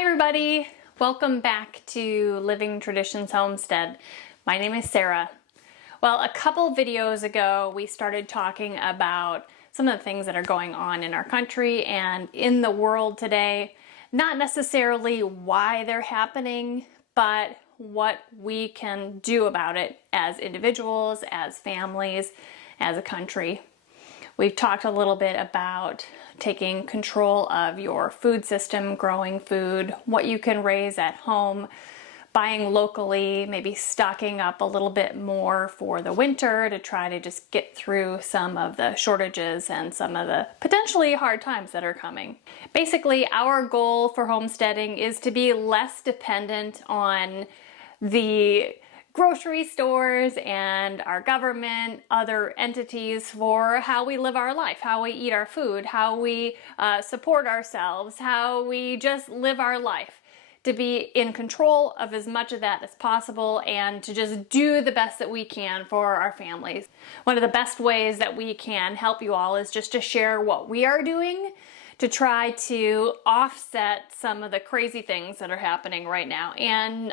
Hi everybody! Welcome back to Living Traditions Homestead. My name is Sarah. Well, a couple videos ago we started talking about some of the things that are going on in our country and in the world today. Not necessarily why they're happening, but what we can do about it as individuals, as families, as a country. We've talked a little bit about taking control of your food system, growing food, what you can raise at home, buying locally, maybe stocking up a little bit more for the winter to try to just get through some of the shortages and some of the potentially hard times that are coming. Basically, our goal for homesteading is to be less dependent on the grocery stores and our government, other entities for how we live our life, how we eat our food, how we support ourselves, how we just live our life. To be in control of as much of that as possible and to just do the best that we can for our families. One of the best ways that we can help you all is just to share what we are doing to try to offset some of the crazy things that are happening right now and,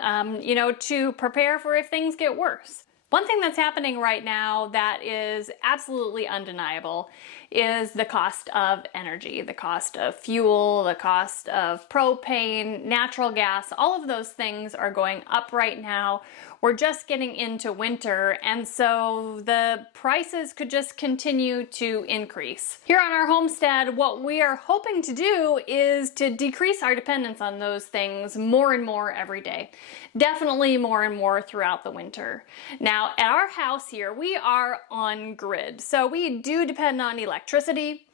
to prepare for if things get worse. One thing that's happening right now that is absolutely undeniable is the cost of energy, the cost of fuel, the cost of propane, natural gas. All of those things are going up right now. We're just getting into winter, and so the prices could just continue to increase. Here on our homestead, what we are hoping to do is to decrease our dependence on those things more and more every day. Definitely more and more throughout the winter. Now, at our house here, we are on grid, so we do depend on electricity.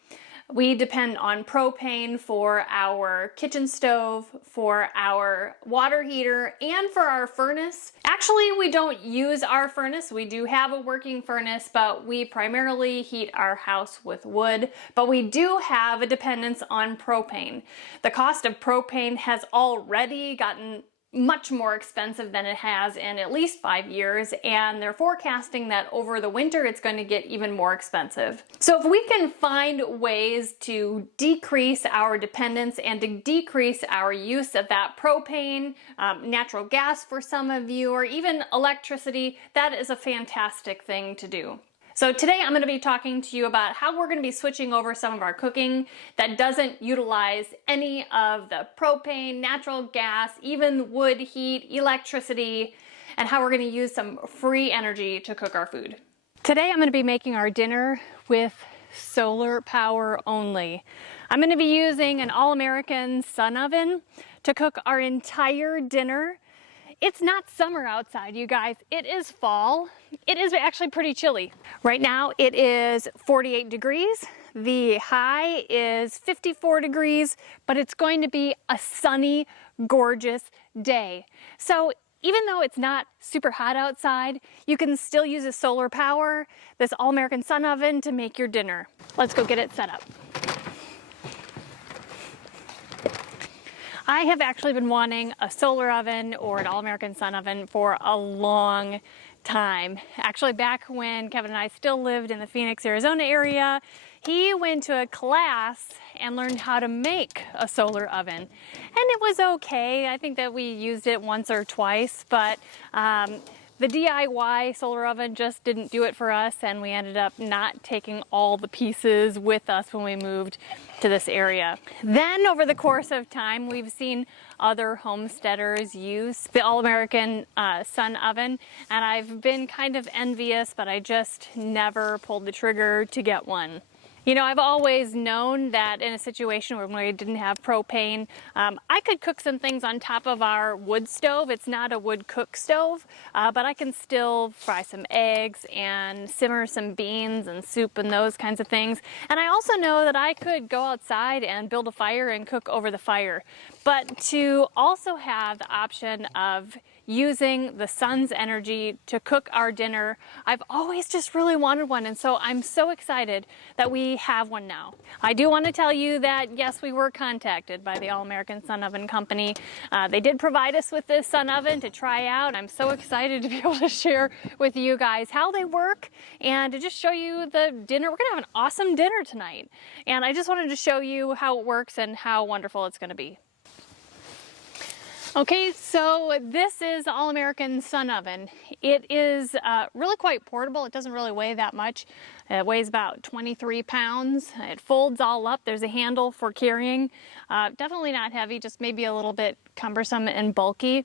We depend on propane for our kitchen stove, for our water heater, and for our furnace. Actually, we don't use our furnace. We do have a working furnace, but we primarily heat our house with wood. But we do have a dependence on propane. The cost of propane has already gotten much more expensive than it has in at least 5 years, and they're forecasting that over the winter it's going to get even more expensive. So if we can find ways to decrease our dependence and to decrease our use of that propane, natural gas for some of you, or even electricity, that is a fantastic thing to do. So today I'm going to be talking to you about how we're going to be switching over some of our cooking that doesn't utilize any of the propane, natural gas, even wood heat, electricity, and how we're going to use some free energy to cook our food. Today I'm going to be making our dinner with solar power only. I'm going to be using an all-American sun oven to cook our entire dinner. It's not summer outside, you guys. It is fall. It is actually pretty chilly. Right now it is 48 degrees. The high is 54 degrees, but it's going to be a sunny, gorgeous day. So even though it's not super hot outside, you can still use a solar power, this all-American sun oven to make your dinner. Let's go get it set up. I have actually been wanting a solar oven or an all-American sun oven for a long time. Actually, back when Kevin and I still lived in the Phoenix, Arizona area, he went to a class and learned how to make a solar oven. And it was okay. I think that we used it once or twice, but the DIY solar oven just didn't do it for us, and we ended up not taking all the pieces with us when we moved to this area. Then over the course of time, we've seen other homesteaders use the all-American sun oven, and I've been kind of envious, but I just never pulled the trigger to get one. You know, I've always known that in a situation where we didn't have propane, I could cook some things on top of our wood stove. It's not a wood cook stove, but I can still fry some eggs and simmer some beans and soup and those kinds of things. And I also know that I could go outside and build a fire and cook over the fire. But to also have the option of using the sun's energy to cook our dinner, I've always just really wanted one, and so I'm so excited that we have one now. I do want to tell you that yes, we were contacted by the All-American Sun Oven Company. They did provide us with this sun oven to try out. I'm so excited to be able to share with you guys how they work and to just show you the dinner. We're gonna have an awesome dinner tonight, and I just wanted to show you how it works and how wonderful it's gonna be. Okay, so this is the All-American Sun Oven. It is really quite portable. It doesn't really weigh that much. It weighs about 23 pounds. It folds all up. There's a handle for carrying. Definitely not heavy, just maybe a little bit cumbersome and bulky.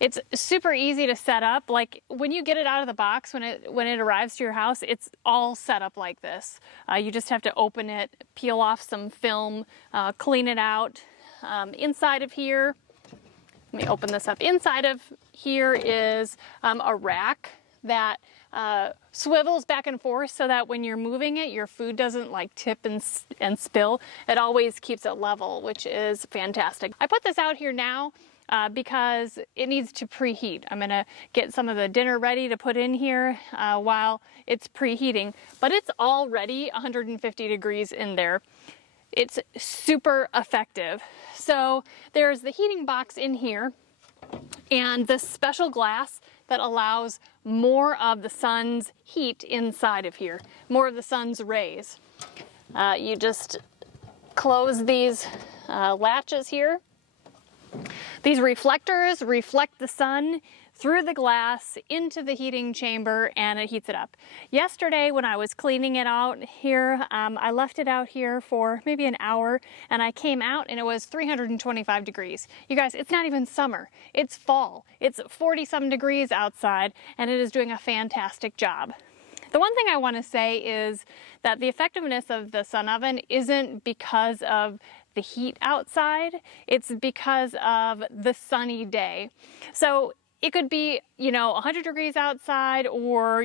It's super easy to set up. Like when you get it out of the box, when it arrives to your house, it's all set up like this. You just have to open it, peel off some film, clean it out. Inside of here, let me open this up. Inside of here is a rack that swivels back and forth so that when you're moving it, your food doesn't like tip and spill. It always keeps it level, which is fantastic. I put this out here now because it needs to preheat. I'm gonna get some of the dinner ready to put in here while it's preheating, but it's already 150 degrees in there. It's super effective. So there's the heating box in here and this special glass that allows more of the sun's heat inside of here, more of the sun's rays. You just close these latches here. These reflectors reflect the sun through the glass into the heating chamber and it heats it up. Yesterday when I was cleaning it out here, I left it out here for maybe an hour and I came out and it was 325 degrees. You guys, it's not even summer, it's fall. It's 40-some degrees outside and it is doing a fantastic job. The one thing I want to say is that the effectiveness of the sun oven isn't because of the heat outside, it's because of the sunny day. So it could be, 100 degrees outside or,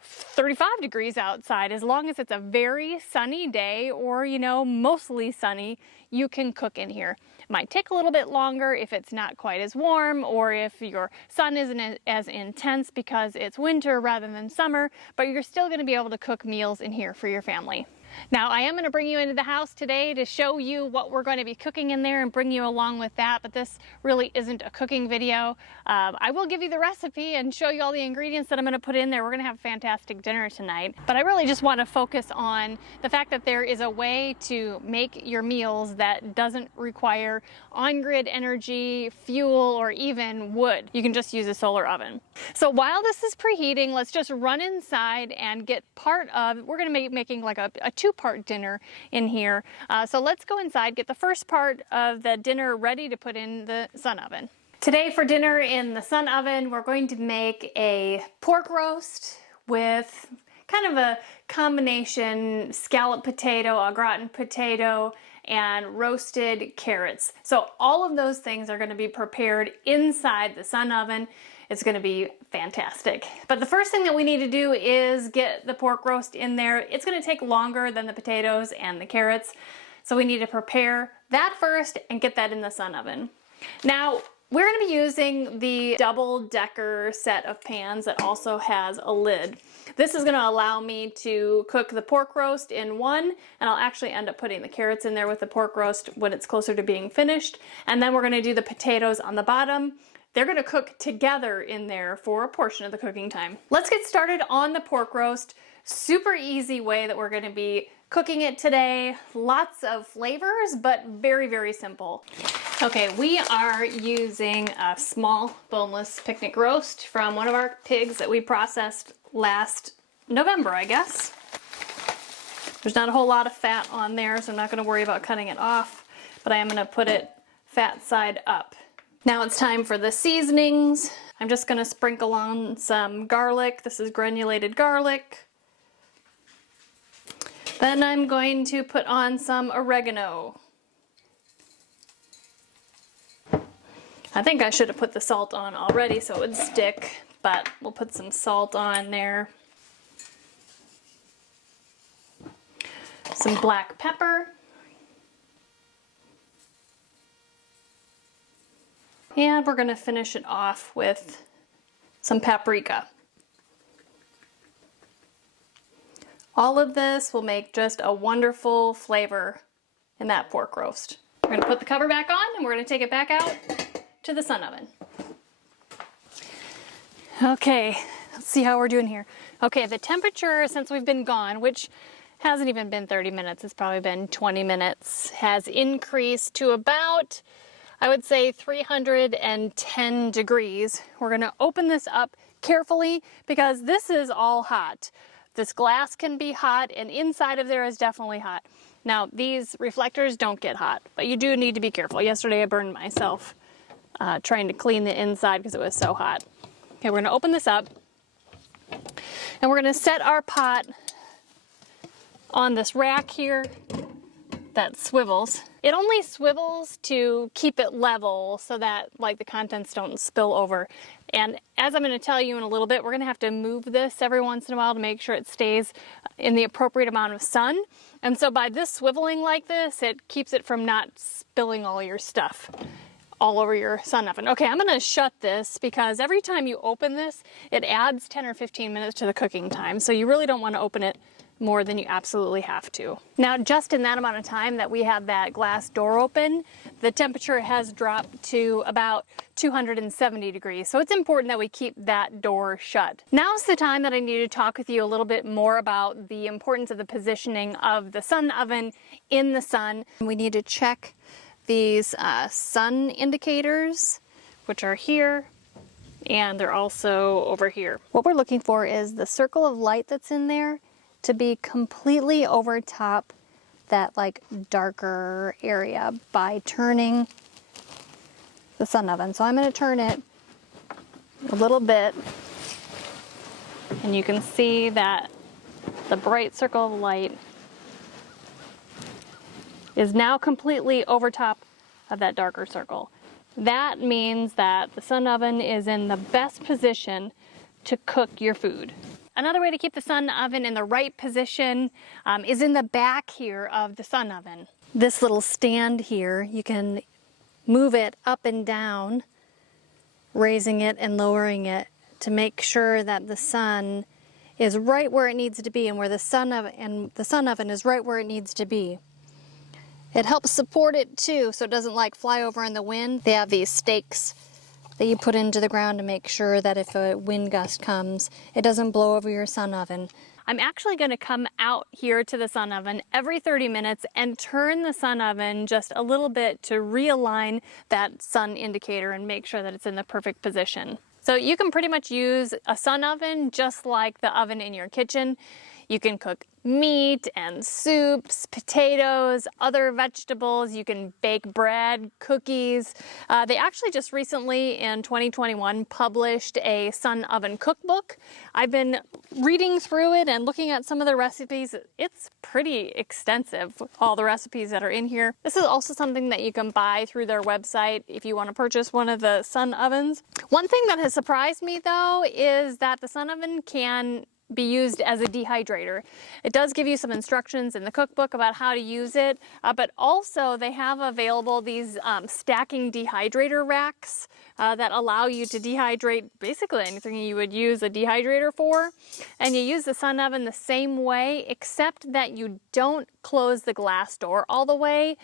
35 degrees outside. As long as it's a very sunny day or, mostly sunny, you can cook in here. It might take a little bit longer if it's not quite as warm or if your sun isn't as intense because it's winter rather than summer, but you're still going to be able to cook meals in here for your family. Now, I am going to bring you into the house today to show you what we're going to be cooking in there and bring you along with that, but this really isn't a cooking video. I will give you the recipe and show you all the ingredients that I'm going to put in there. We're going to have a fantastic dinner tonight, but I really just want to focus on the fact that there is a way to make your meals that doesn't require on-grid energy, fuel, or even wood. You can just use a solar oven. So while this is preheating, let's just run inside and get part of, we're going to be making like a two-part dinner in here. So let's go inside, get the first part of the dinner ready to put in the sun oven. Today for dinner in the sun oven, we're going to make a pork roast with kind of a combination scalloped potato, au gratin potato, and roasted carrots. So all of those things are going to be prepared inside the sun oven. It's going to be fantastic. But the first thing that we need to do is get the pork roast in there. It's going to take longer than the potatoes and the carrots. So we need to prepare that first and get that in the sun oven. Now, we're going to be using the double-decker set of pans that also has a lid. This is going to allow me to cook the pork roast in one, and I'll actually end up putting the carrots in there with the pork roast when it's closer to being finished. And then we're going to do the potatoes on the bottom. They're going to cook together in there for a portion of the cooking time. Let's get started on the pork roast. Super easy way that we're going to be cooking it today. Lots of flavors, but very, very simple. Okay, we are using a small boneless picnic roast from one of our pigs that we processed last November, I guess. There's not a whole lot of fat on there, so I'm not going to worry about cutting it off, but I am going to put it fat side up. Now it's time for the seasonings. I'm just going to sprinkle on some garlic. This is granulated garlic. Then I'm going to put on some oregano. I think I should have put the salt on already so it would stick, but we'll put some salt on there. Some black pepper. And we're going to finish it off with some paprika. All of this will make just a wonderful flavor in that pork roast. We're going to put the cover back on and we're going to take it back out to the sun oven. Okay, let's see how we're doing here. Okay, the temperature since we've been gone, which hasn't even been 30 minutes, it's probably been 20 minutes, has increased to about I would say 310 degrees. We're gonna open this up carefully because this is all hot. This glass can be hot and inside of there is definitely hot. Now these reflectors don't get hot, but you do need to be careful. Yesterday I burned myself trying to clean the inside because it was so hot. Okay, we're gonna open this up and we're gonna set our pot on this rack here that swivels. It only swivels to keep it level so that like the contents don't spill over. And as I'm going to tell you in a little bit, we're going to have to move this every once in a while to make sure it stays in the appropriate amount of sun. And so by this swiveling like this, it keeps it from not spilling all your stuff all over your sun oven. Okay, I'm going to shut this because every time you open this, it adds 10 or 15 minutes to the cooking time. So you really don't want to open it more than you absolutely have to. Now, just in that amount of time that we have that glass door open, the temperature has dropped to about 270 degrees. So it's important that we keep that door shut. Now's the time that I need to talk with you a little bit more about the importance of the positioning of the sun oven in the sun. We need to check these sun indicators, which are here, and they're also over here. What we're looking for is the circle of light that's in there to be completely over top that like darker area by turning the sun oven. So I'm going to turn it a little bit and you can see that the bright circle of light is now completely over top of that darker circle. That means that the sun oven is in the best position to cook your food. Another way to keep the sun oven in the right position is in the back here of the sun oven. This little stand here, you can move it up and down, raising it and lowering it to make sure that the sun is right where it needs to be and where the sun oven is right where it needs to be. It helps support it too so it doesn't like fly over in the wind. They have these stakes that you put into the ground to make sure that if a wind gust comes, it doesn't blow over your sun oven. I'm actually going to come out here to the sun oven every 30 minutes and turn the sun oven just a little bit to realign that sun indicator and make sure that it's in the perfect position. So you can pretty much use a sun oven just like the oven in your kitchen. You can cook meat and soups, potatoes, other vegetables. You can bake bread, cookies. They actually just recently in 2021 published a sun oven cookbook. I've been reading through it and looking at some of the recipes. It's pretty extensive, all the recipes that are in here. This is also something that you can buy through their website if you want to purchase one of the sun ovens. One thing that has surprised me though is that the sun oven can be used as a dehydrator. It does give you some instructions in the cookbook about how to use it, but also they have available these stacking dehydrator racks that allow you to dehydrate basically anything you would use a dehydrator for. And you use the sun oven the same way, except that you don't close the glass door all the way.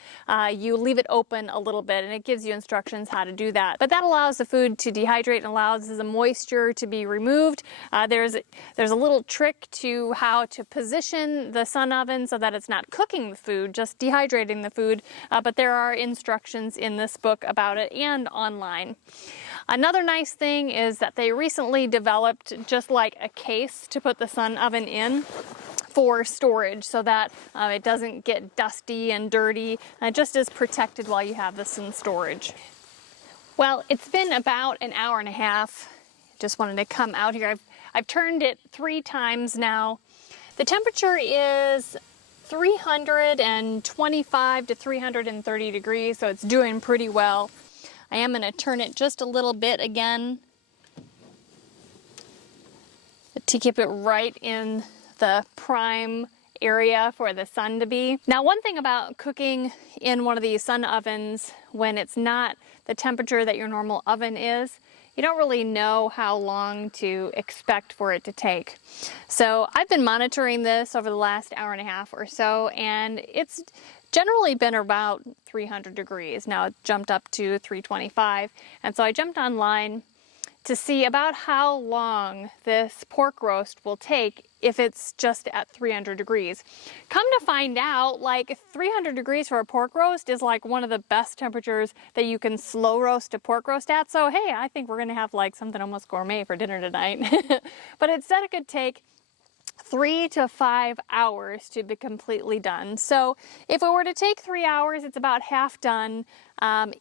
You leave it open a little bit and it gives you instructions how to do that. But that allows the food to dehydrate and allows the moisture to be removed. There's a little trick to how to position the sun oven so that it's not cooking the food, just dehydrating the food, but there are instructions in this book about it and online. Another nice thing is that they recently developed just like a case to put the sun oven in for storage so that it doesn't get dusty and dirty and it just is protected while you have this in storage. Well, it's been about an hour and a half. Just wanted to come out here. I've turned it 3 times now. The temperature is 325 to 330 degrees, so it's doing pretty well. I am going to turn it just a little bit again to keep it right in the prime area for the sun to be. Now, one thing about cooking in one of these sun ovens when it's not the temperature that your normal oven is, you don't really know how long to expect for it to take. So I've been monitoring this over the last hour and a half or so, and it's generally been about 300 degrees. Now it jumped up to 325, and so I jumped online to see about how long this pork roast will take if it's just at 300 degrees. Come to find out, like 300 degrees for a pork roast is like one of the best temperatures that you can slow roast a pork roast at. So hey, I think we're gonna have like something almost gourmet for dinner tonight. But it said it could take 3 to 5 hours to be completely done. So if it were to take 3 hours, it's about half done.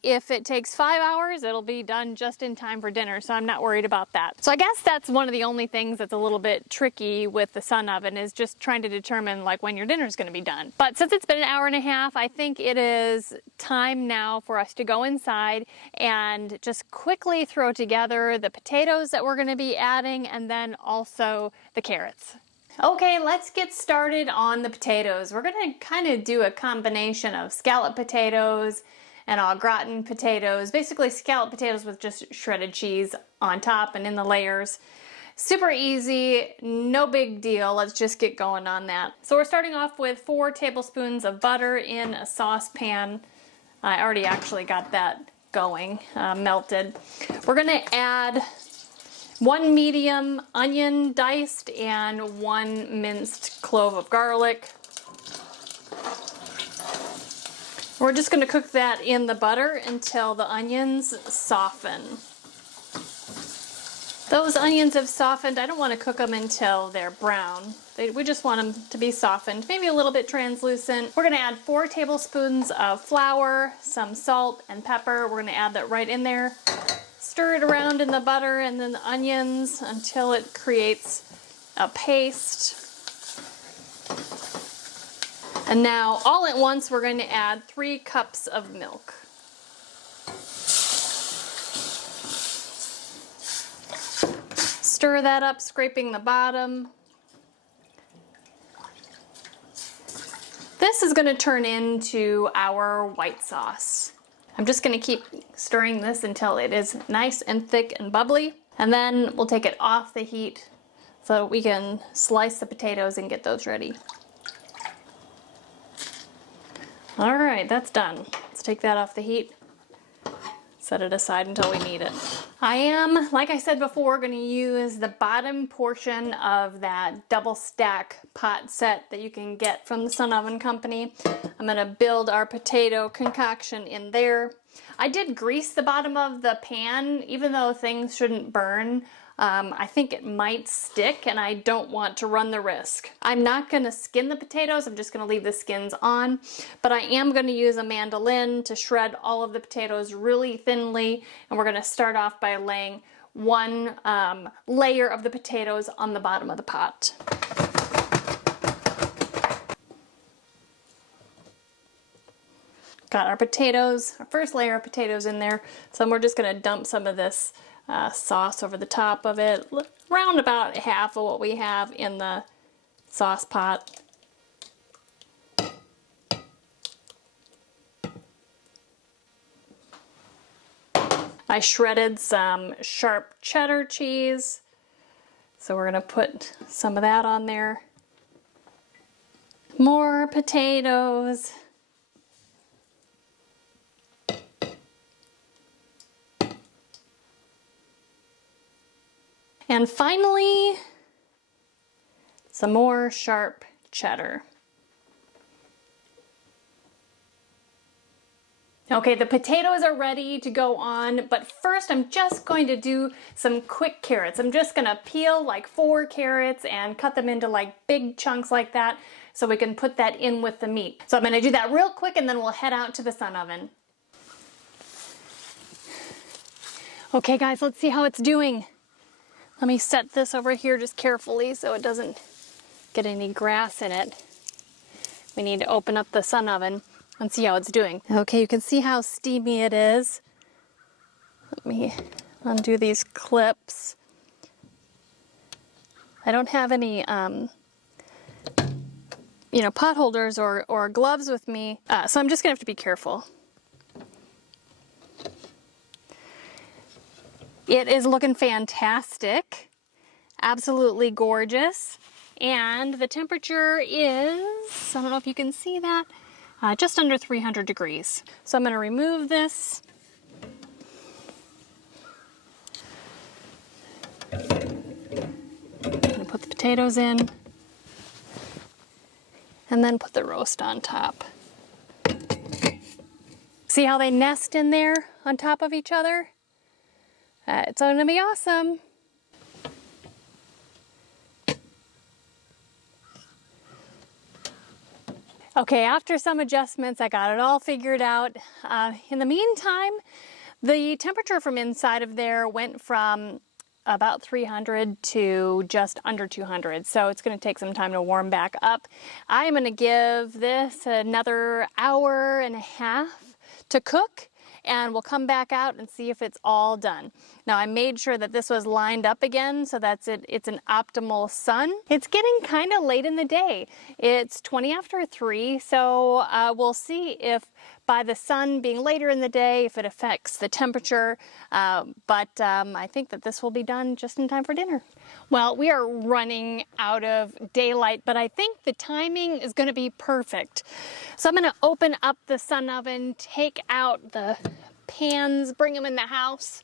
If it takes 5 hours, it'll be done just in time for dinner. So I'm not worried about that. So I guess that's one of the only things that's a little bit tricky with the sun oven, is just trying to determine like when your dinner is going to be done. But since it's been an hour and a half, I think it is time now for us to go inside and just quickly throw together the potatoes that we're going to be adding, and then also the carrots. Okay, let's get started on the potatoes. We're gonna kind of do a combination of scalloped potatoes and au gratin potatoes. Basically scalloped potatoes with just shredded cheese on top and in the layers. Super easy, no big deal. Let's just get going on that. So we're starting off with 4 tablespoons of butter in a saucepan. I already actually got that going, melted. We're gonna add 1 medium onion diced and 1 minced clove of garlic. We're just going to cook that in the butter until the onions soften. Those onions have softened. I don't want to cook them until they're brown. We just want them to be softened, maybe a little bit translucent. We're going to add 4 tablespoons of flour, some salt and pepper. We're going to add that right in there. Stir it around in the butter and then the onions until it creates a paste. And now all at once we're going to add 3 cups of milk. Stir that up, scraping the bottom. This is going to turn into our white sauce. I'm just going to keep stirring this until it is nice and thick and bubbly, and then we'll take it off the heat so we can slice the potatoes and get those ready. All right, that's done. Let's take that off the heat. Set it aside until we need it. I am, like I said before, going to use the bottom portion of that double stack pot set that you can get from the Sun Oven Company. I'm going to build our potato concoction in there. I did grease the bottom of the pan, even though things shouldn't burn. I think it might stick and I don't want to run the risk. I'm not going to skin the potatoes, I'm just going to leave the skins on, but I am going to use a mandolin to shred all of the potatoes really thinly, and we're going to start off by laying 1 layer of the potatoes on the bottom of the pot. Got our potatoes, our first layer of potatoes in there, so we're just going to dump some of this sauce over the top of it, around about half of what we have in the sauce pot. I shredded some sharp cheddar cheese, so we're going to put some of that on there. More potatoes. And finally, some more sharp cheddar. Okay, the potatoes are ready to go on, but first I'm just going to do some quick carrots. I'm just gonna peel like 4 carrots and cut them into like big chunks like that so we can put that in with the meat. So I'm gonna do that real quick and then we'll head out to the Sun Oven. Okay guys, let's see how it's doing. Let me set this over here just carefully so it doesn't get any grass in it. We need to open up the Sun Oven and see how it's doing. Okay, you can see how steamy it is. Let me undo these clips. I don't have any, pot holders or gloves with me, so I'm just gonna have to be careful. It is looking fantastic, absolutely gorgeous, and the temperature is, I don't know if you can see that, just under 300 degrees. So I'm going to remove this. I'm going to put the potatoes in. and then put the roast on top. See how they nest in there on top of each other? It's gonna be awesome. Okay, after some adjustments, I got it all figured out. In the meantime, the temperature from inside of there went from about 300 to just under 200, so it's going to take some time to warm back up. I'm going to give this another hour and a half to cook, and we'll come back out and see if it's all done. Now, I made sure that this was lined up again, so that's it's an optimal sun. It's getting kind of late in the day. It's 20 after 3, so we'll see if by the sun being later in the day, if it affects the temperature, but I think that this will be done just in time for dinner. Well, we are running out of daylight, but I think the timing is going to be perfect. So I'm going to open up the sun oven, take out the pans, bring them in the house,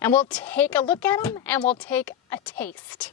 and we'll take a look at them and we'll take a taste.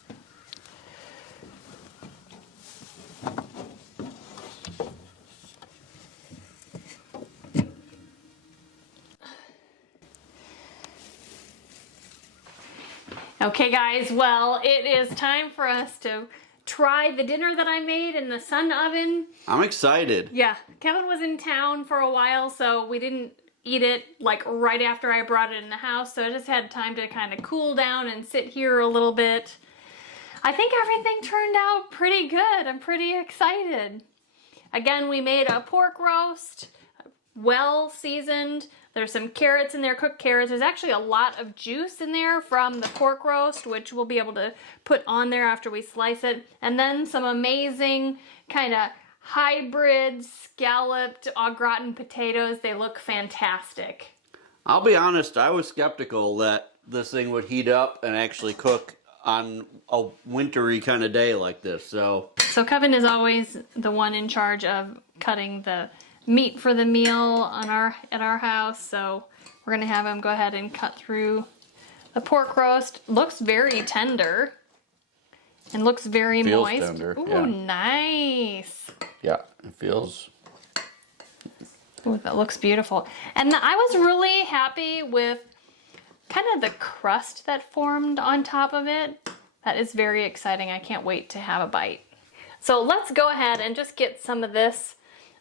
Okay guys, well, it is time for us to try the dinner that I made in the sun oven. I'm excited. Yeah, Kevin was in town for a while, so we didn't eat it like right after I brought it in the house, so I just had time to kind of cool down and sit here a little bit. I think everything turned out pretty good. I'm pretty excited. Again, we made a pork roast, well seasoned. There's some carrots in there, cooked carrots. There's actually a lot of juice in there from the pork roast, which we'll be able to put on there after we slice it. And then some amazing kind of hybrid scalloped-AuGratin potatoes. They look fantastic. I'll be honest, I was skeptical that this thing would heat up and actually cook on a wintry kind of day like this. So Kevin is always the one in charge of cutting the meat for the meal at our house, so we're gonna have him go ahead and cut through the pork roast. Looks very tender and looks very moist. Tender. Ooh, yeah. Nice. Yeah, it feels. Ooh, that looks beautiful. And I was really happy with kind of the crust that formed on top of it. That is very exciting. I can't wait to have a bite. So let's go ahead and just get some of this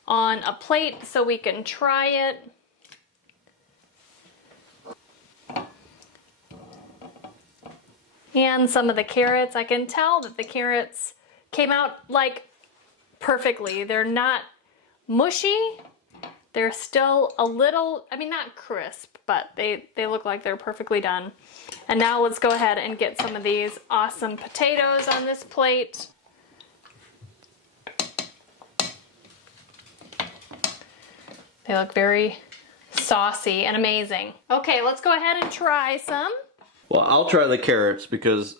on a plate so we can try it. And some of the carrots, I can tell that the carrots came out like perfectly. They're not mushy. They're still a little, I mean, not crisp, but they look like they're perfectly done. And now let's go ahead and get some of these awesome potatoes on this plate. They look very saucy and amazing. Okay, let's go ahead and try some. Well, I'll try the carrots because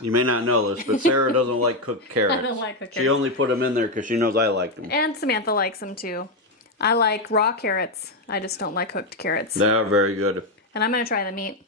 you may not know this, but Sarah doesn't like cooked carrots. I don't like the carrots. She only put them in there because she knows I like them. And Samantha likes them too. I like raw carrots. I just don't like cooked carrots. They are very good. And I'm going to try the meat.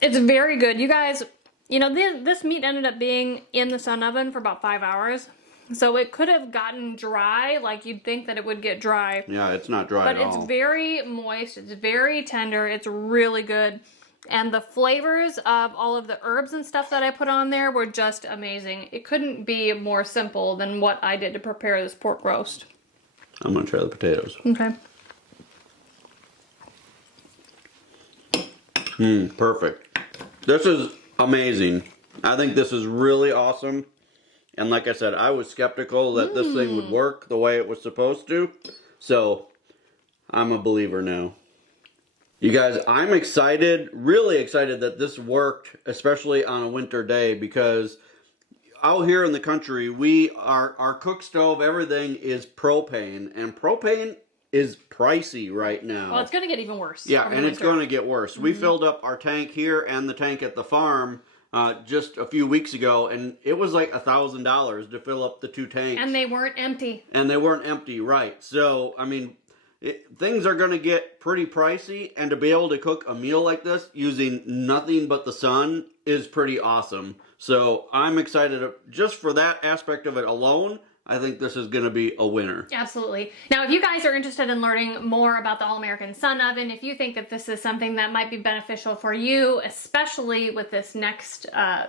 It's very good. You guys, you know, this meat ended up being in the sun oven for about 5 hours. So it could have gotten dry, like you'd think that it would get dry. Yeah, it's not dry at all. But it's very moist, it's very tender, it's really good. And the flavors of all of the herbs and stuff that I put on there were just amazing. It couldn't be more simple than what I did to prepare this pork roast. I'm gonna try the potatoes. Okay. Perfect. This is amazing. I think this is really awesome. And like I said, I was skeptical that this thing would work the way it was supposed to. So, I'm a believer now. You guys, I'm excited, really excited that this worked, especially on a winter day, because out here in the country, our cook stove, everything is propane, and propane is pricey right now. Well, it's going to get even worse. Yeah, and it's going to get worse. We filled up our tank here and the tank at the farm just a few weeks ago, and it was like $1,000 to fill up the 2 tanks. And they weren't empty. And they weren't empty, right. So, I mean, things are going to get pretty pricey, and to be able to cook a meal like this using nothing but the sun is pretty awesome. So I'm excited just for that aspect of it alone. I think this is going to be a winner. Absolutely. Now, if you guys are interested in learning more about the All-American Sun Oven, if you think that this is something that might be beneficial for you, especially with this next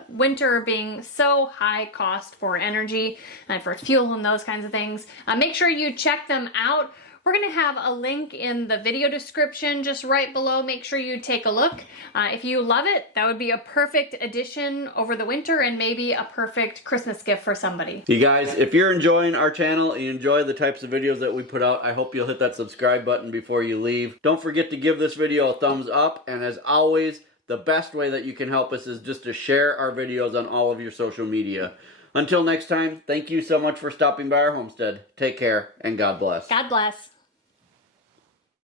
winter being so high cost for energy and for fuel and those kinds of things, make sure you check them out. We're going to have a link in the video description just right below. Make sure you take a look. If you love it, that would be a perfect addition over the winter and maybe a perfect Christmas gift for somebody. You guys, if you're enjoying our channel and you enjoy the types of videos that we put out, I hope you'll hit that subscribe button before you leave. Don't forget to give this video a thumbs up, and as always, the best way that you can help us is just to share our videos on all of your social media. Until next time, thank you so much for stopping by our homestead. Take care, and God bless. God bless.